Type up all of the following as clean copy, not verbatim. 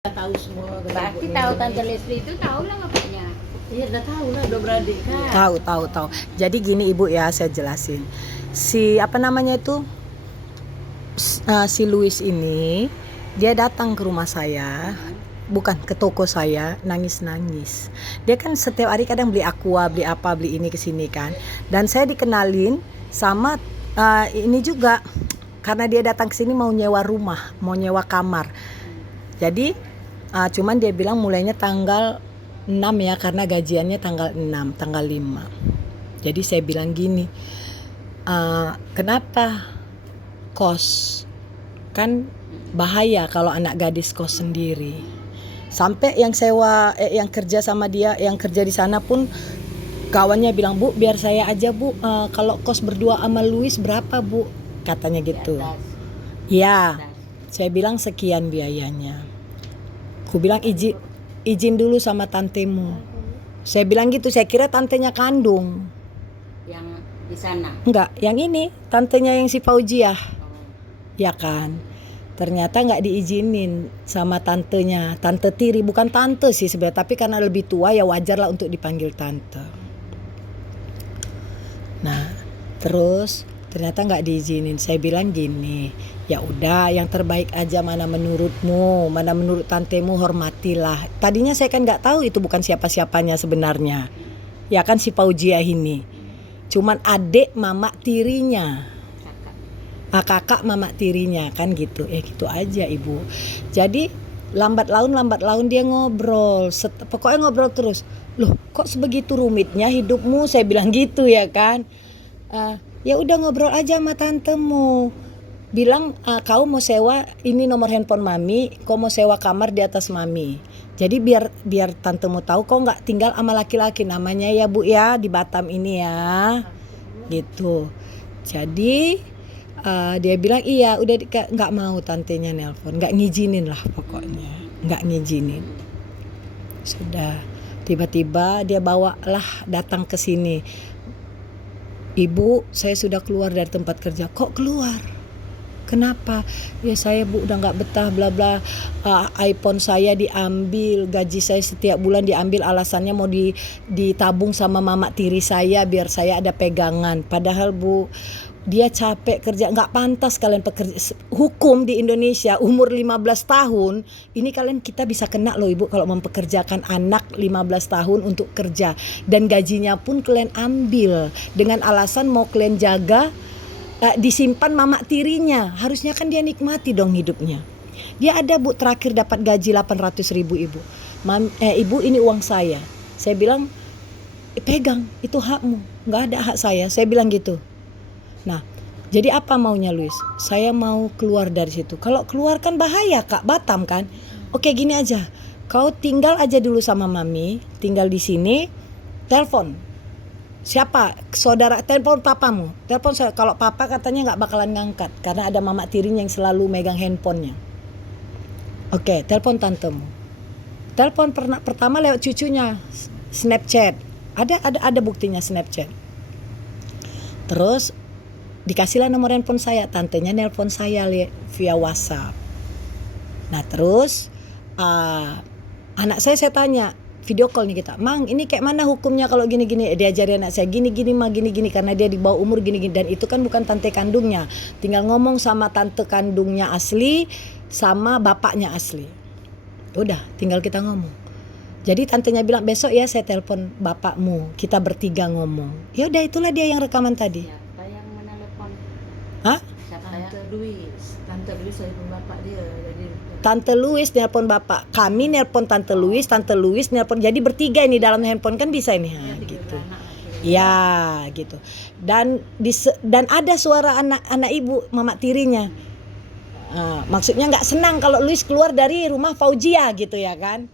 Tahu semua. Berarti tahu Tante Leslie itu tahu lah bapaknya. Iya udah tahu lah, udah beradik kan. Tahu. Jadi gini Ibu ya, saya jelasin. Si apa namanya itu, si Louis ini dia datang ke rumah saya, bukan ke toko saya, nangis. Dia kan setiap hari kadang beli aqua, beli apa, beli ini ke sini kan. Dan saya dikenalin sama ini juga karena dia datang ke sini mau nyewa rumah, mau nyewa kamar. Jadi cuman dia bilang mulainya tanggal 6 ya, karena gajiannya tanggal 6, tanggal 5. Jadi saya bilang gini, kenapa kos? Kan bahaya kalau anak gadis kos sendiri. Sampai yang sewa, yang kerja sama dia, yang kerja di sana pun kawannya bilang, Bu biar saya aja Bu, kalau kos berdua sama Louis berapa Bu? Katanya gitu. Ya, saya bilang sekian biayanya. Aku bilang izin dulu sama tantemu. Saya bilang gitu, saya kira tantenya kandung. Yang di sana. Enggak, yang ini tantenya yang si Fauziah. Ya kan. Ternyata nggak diizinin sama tantenya, tante tiri, bukan tante sih sebenarnya, tapi karena lebih tua ya wajar lah untuk dipanggil tante. Nah, terus ternyata nggak diizinin. Saya bilang gini, ya udah yang terbaik aja, mana menurutmu, mana menurut tantemu, hormatilah. Tadinya saya kan nggak tahu itu bukan siapa-siapanya sebenarnya, ya kan si Fauziah ini, cuman adik mama tirinya, kakak mama tirinya kan gitu. Gitu aja Ibu. Jadi lambat laun dia ngobrol, pokoknya ngobrol terus. Loh kok sebegitu rumitnya hidupmu, saya bilang gitu ya kan. Ya udah ngobrol aja sama tantemu, bilang kau mau sewa, ini nomor handphone mami, kau mau sewa kamar di atas mami. Jadi biar tantemu tahu kau nggak tinggal sama laki-laki, namanya ya Bu ya di Batam ini ya, gitu. Jadi dia bilang iya, udah nggak mau tantenya nelpon, nggak ngizinin lah pokoknya, nggak ngizinin. Sudah tiba-tiba dia bawalah datang ke sini. Ibu, saya sudah keluar dari tempat kerja. Kok keluar? Kenapa? Ya saya Bu udah nggak betah bla bla. iPhone saya diambil, gaji saya setiap bulan diambil, alasannya mau ditabung sama mama tiri saya biar saya ada pegangan. Padahal Bu, dia capek kerja, nggak pantas kalian pekerja. Hukum di Indonesia umur 15 tahun ini kita bisa kena loh Ibu kalau mempekerjakan anak 15 tahun untuk kerja, dan gajinya pun kalian ambil dengan alasan mau kalian jaga, disimpan mama tirinya. Harusnya kan dia nikmati dong hidupnya. Dia ada Bu terakhir dapat gaji 800.000 Ibu. Ibu ini uang saya. Saya bilang pegang, itu hakmu, nggak ada hak saya bilang gitu. Nah, jadi apa maunya Louis? Saya mau keluar dari situ. Kalau keluar kan bahaya Kak, Batam kan. Oke gini aja, kau tinggal aja dulu sama mami, tinggal di sini, telepon. Siapa? Saudara, telepon papamu. Telepon saya. Kalau papa katanya nggak bakalan ngangkat karena ada mama tirinya yang selalu megang handphonenya. Oke, telepon tantemu. Telepon pertama lewat cucunya, Snapchat. Ada buktinya Snapchat. Terus dikasihlah nomor handphone saya, tantenya nelpon saya via WhatsApp. Nah terus anak saya tanya, video call nih kita, Mang ini kayak mana hukumnya kalau gini-gini. Diajarin anak saya gini-gini mah gini-gini, karena dia di bawah umur gini-gini, dan itu kan bukan tante kandungnya, tinggal ngomong sama tante kandungnya asli sama bapaknya asli. Udah tinggal kita ngomong. Jadi tantenya bilang besok ya saya telepon bapakmu, kita bertiga ngomong. Ya udah itulah dia yang rekaman tadi. Hah? Tante Louis telepon bapak dia. Jadi Tante Louis nelpon bapak, kami nelpon Tante Louis nelpon, jadi bertiga ini dalam handphone kan bisa ini, gitu. Ya, gitu. Dan ada suara anak ibu, mama tirinya. Maksudnya nggak senang kalau Louis keluar dari rumah Fauziah gitu ya kan.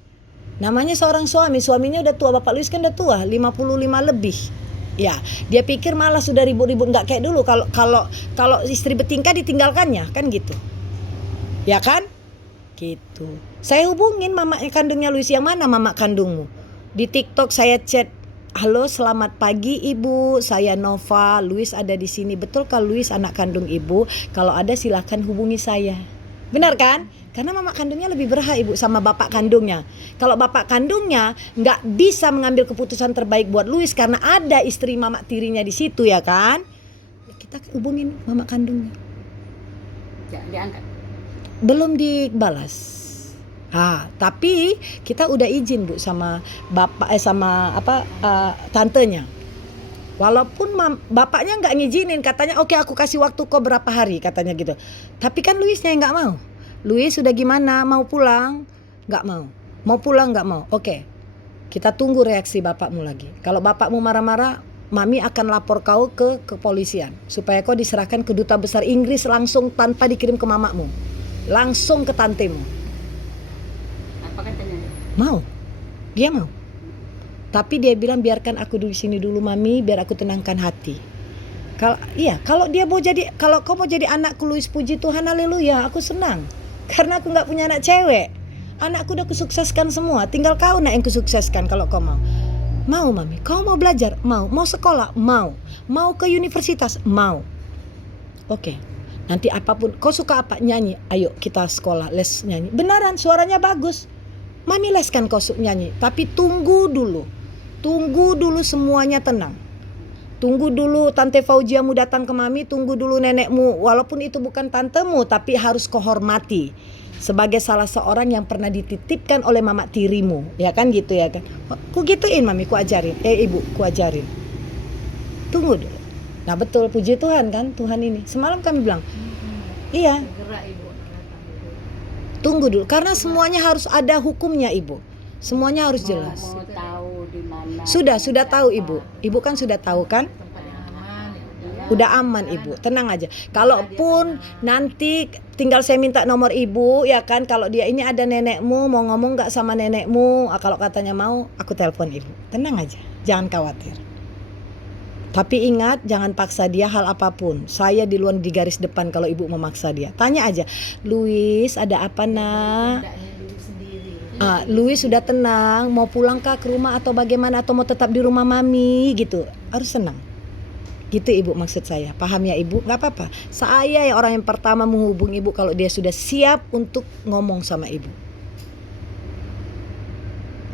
Namanya seorang suaminya udah tua, bapak Louis kan udah tua, 55 lebih. Ya, dia pikir malah sudah ribut-ribut, nggak kayak dulu. Kalau istri bertingkah ditinggalkannya kan gitu, ya kan? Gitu. Saya hubungin mama kandungnya Louis, yang mana mama kandungmu? Di TikTok saya chat, halo selamat pagi ibu, saya Nova, Louis ada di sini. Betul kan Louis anak kandung ibu? Kalau ada silakan hubungi saya. Benar kan? Karena mama kandungnya lebih berhak ibu sama bapak kandungnya. Kalau bapak kandungnya nggak bisa mengambil keputusan terbaik buat Luis karena ada istri mama tirinya di situ ya kan? Kita hubungin mama kandungnya. Diangkat. Belum dibalas. Tapi kita udah izin bu sama bapak tantenya. Walaupun bapaknya nggak ngizinin, katanya oke aku kasih waktu kok berapa hari katanya gitu. Tapi kan Luisnya yang nggak mau. Luis sudah gimana, mau pulang? Nggak mau. Mau pulang nggak mau. Oke, kita tunggu reaksi bapakmu lagi. Kalau bapakmu marah-marah, mami akan lapor kau ke kepolisian supaya kau diserahkan ke duta besar Inggris langsung tanpa dikirim ke mamamu, langsung ke tantemu. Apa katanya? Mau, dia mau. Tapi dia bilang biarkan aku di sini dulu mami, biar aku tenangkan hati. Kalau dia mau jadi, kalau kau mau jadi anakku Luis, puji Tuhan, haleluya, aku senang. Karena aku nggak punya anak cewek. Anakku udah kusukseskan semua, tinggal kau nak yang kusukseskan kalau kau mau. Mau mami, kau mau belajar? Mau. Mau sekolah? Mau. Mau ke universitas? Mau. Oke. Nanti apapun, kau suka apa? Nyanyi. Ayo kita sekolah, les nyanyi. Beneran suaranya bagus. Mami leskan kau nyanyi, tapi tunggu dulu. Tunggu dulu semuanya tenang. Tunggu dulu Tante Faujiamu datang ke mami, tunggu dulu nenekmu. Walaupun itu bukan tantemu, tapi harus kau hormati. Sebagai salah seorang yang pernah dititipkan oleh mama tirimu. Ya kan gitu ya kan. Ku gituin mami, ku ajarin. Ibu, ku ajarin. Tunggu dulu. Nah betul, puji Tuhan kan, Tuhan ini. Semalam kami bilang, iya. Segera ibu datang ibu. Tunggu dulu, karena semuanya harus ada hukumnya ibu. Semuanya harus jelas. Mau tahu di mana. Sudah tahu ibu. Ibu kan sudah tahu kan? Tempat yang aman ya udah. Udah aman ibu, tenang aja. Kalaupun nanti tinggal saya minta nomor ibu ya kan. Kalau dia ini ada nenekmu, mau ngomong nggak sama nenekmu, kalau katanya mau, aku telepon ibu. Tenang aja, jangan khawatir. Tapi ingat, jangan paksa dia hal apapun. Saya di luar di garis depan kalau ibu memaksa dia. Tanya aja, Luis ada apa nak? Hendaknya diri sendiri. Luis sudah tenang, mau pulang kah ke rumah atau bagaimana, atau mau tetap di rumah mami gitu. Harus senang. Gitu ibu maksud saya. Paham ya ibu? Gak apa-apa. Saya yang orang yang pertama menghubungi ibu kalau dia sudah siap untuk ngomong sama ibu.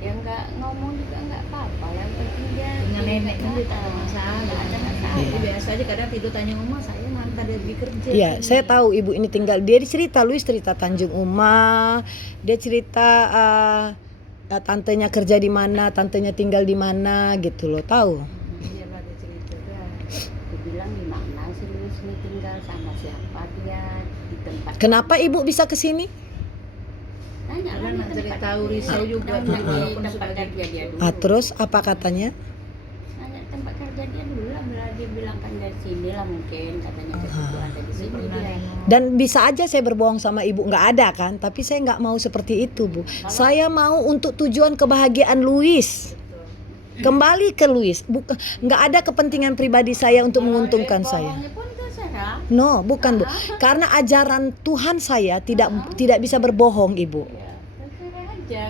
Ya nggak ngomong juga nggak apa-apa. Yang penting dia Dengan neneknya dia tak ada masalah. Iya. Jadi biasa aja kadang tidur tanya Uma, saya nanti dia pergi kerja. Iya, saya tahu ibu ini tinggal. Dia cerita, Luis cerita Tanjung Uma. Dia cerita tantenya kerja di mana, tantenya tinggal di mana gitu loh. Tahu? Iya lah dia cerita kan. Aku bilang di mana si Luis ini tinggal, sama siapa dia, di tempat. Kenapa ibu bisa ke sini? Tanya Karena lah nak di cari tempat tahu dia. risau juga Tanya dulu, di walaupun tempat sudah kerja dia dulu. Terus apa katanya? Tanya tempat kerja dia dulu lah. Dia bilang kan dari sini lah mungkin, katanya begitu, ada di sini dia. Dan bisa aja saya berbohong sama ibu, nggak ada kan? Tapi saya nggak mau seperti itu bu. Saya mau untuk tujuan kebahagiaan Luis. Kembali ke Luis. Bukan, nggak ada kepentingan pribadi saya untuk menguntungkan saya. Bohongnya pun terserah. No, bukan bu. Karena ajaran Tuhan saya tidak bisa berbohong ibu. Ya, terserah aja.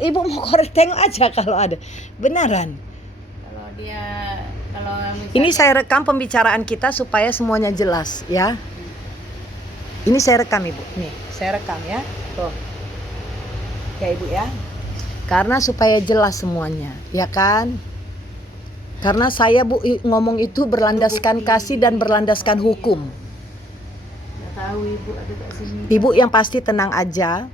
Ibu mau korek tengok aja kalau ada. Beneran. Kalau dia, kalau misalnya, Ini saya rekam pembicaraan kita supaya semuanya jelas ya. Ini saya rekam ibu. Nih, saya rekam ya. Tuh. Ya ibu ya. Karena supaya jelas semuanya, ya kan? Karena saya bu ngomong itu berlandaskan kasih dan berlandaskan hukum. Nggak tahu ibu ada kat sini. Ibu yang pasti tenang aja.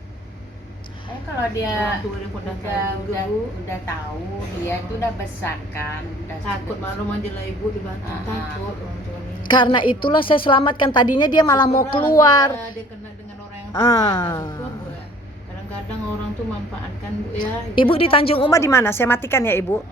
kalau dia Orang tua dia pun dah tahu juga, Bu. udah tahu, dia tuh udah besar kan, udah Takut maklum aja lah ibu dibanting, Ah. takut orang tua ini. Karena itulah saya selamatkan. Tadinya dia malah mau keluar. Dia kena dengan orang yang Ah. suka, Bu, ya. Kadang-kadang orang tuh manfaatkan Bu ya. Ibu di Tanjung Uma di mana? Saya matikan ya ibu.